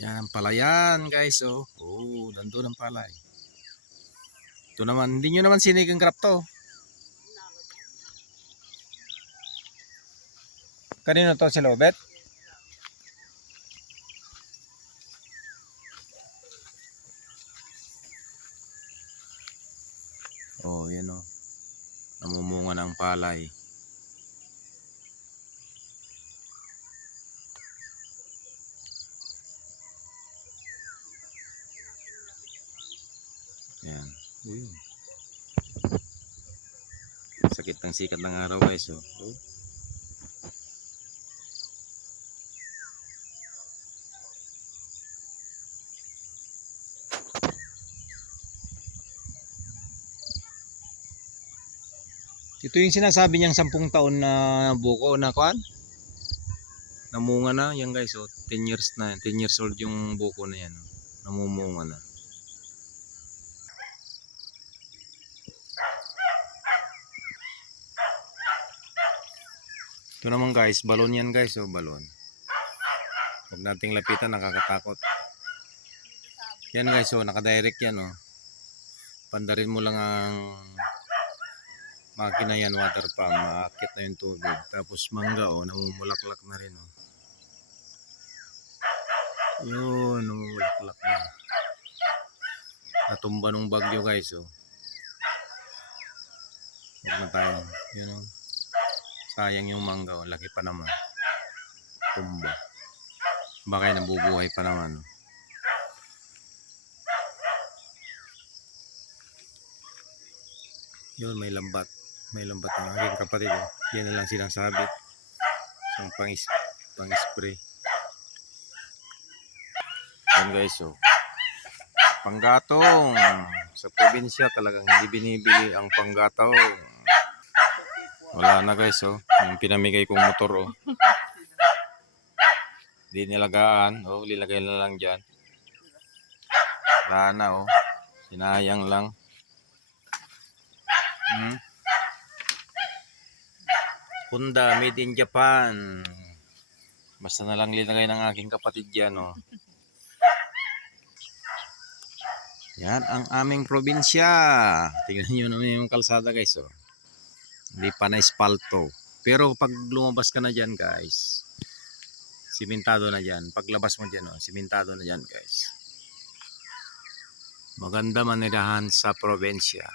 Yan ang palayan guys. Oh, nandun ang palay. Ito naman, hindi nyo naman sinigang crop to. Kanino to si Lobet? Oh, yan oh. Namumunga ng palay. Yan. Uy. Sakit ng sikat ng araw guys. Oh. Ito yung sinasabi niyang 10 taon na buko na kuan. Namunga na yan guys. Oh, 10 years na. 10 years old yung buko na yan. Namumunga na. Ito naman guys, balon yan guys. Oh, balon. Huwag nating lapitan, nakakatakot. Yan guys, oh, nakadirect yan. Oh. Pandarin mo lang ang makina yan, water pump, maakit na yung tubig. Tapos mangga, oh, namumulaklak na rin. Oh. Yun, namumulaklak na. Natumba nung bagyo guys. Oh. Huwag na tayo. Yun, oh. Sayang yung mangga, oh. Laki pa naman. Tumba. Baka nabubuhay pa naman. Oh. Yun, may lambat. May lambat ng aking kapatid. Oh. Yan na lang sinasabit. Isang pang-spray. Yan guys. Oh. Panggatong. Sa probinsya talagang hindi binibili ang panggatong. Wala na guys. Oh. Yung pinamigay kong motor. Oh. Di nilagaan. Oh, lilagay na lang dyan. Wala na. Oh. Sinayang lang. Honda, made in Japan. Basta na lang linagay ng aking kapatid dyan. Oh. Yan ang aming probinsya. Tingnan nyo naman yung kalsada guys. Oh. Hindi pa na espalto. Pero pag lumabas ka na dyan guys, simentado na dyan. Paglabas mo dyan, oh, simentado na dyan guys. Maganda manirahan sa probinsya.